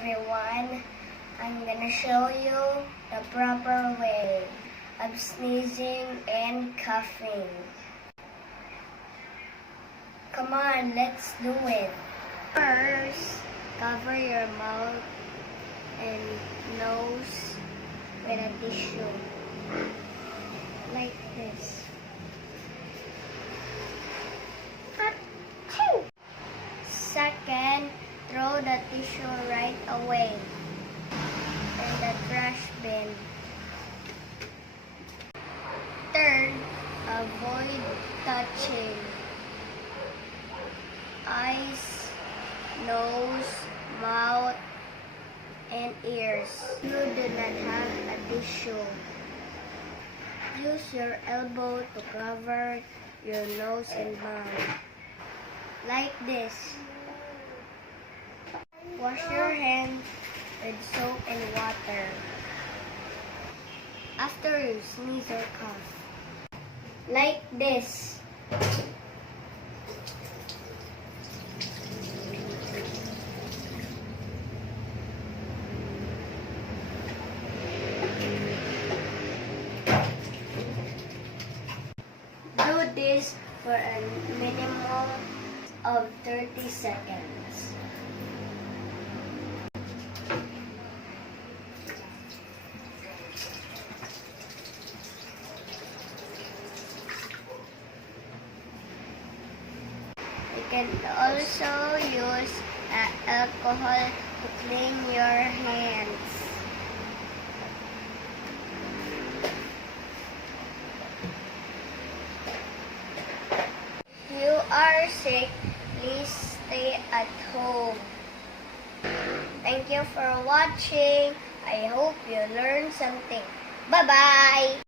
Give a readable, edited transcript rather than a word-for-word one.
everyone. I'm gonna show you the proper way of sneezing and coughing. Come on, let's do it. First, cover your mouth and nose with a tissue, like this. Achoo! Second, throw the tissue right away in the trash bin. Third, avoid touching eyes, nose, mouth, and ears. You do not have a tissue. Use your elbow to cover your nose and mouth, like this. Wash your hands with soap and water after you sneeze or cough, like this. Do this for a minimum of 30 seconds. You can also use alcohol to clean your hands. If you are sick, please stay at home. Thank you for watching. I hope you learned something. Bye-bye!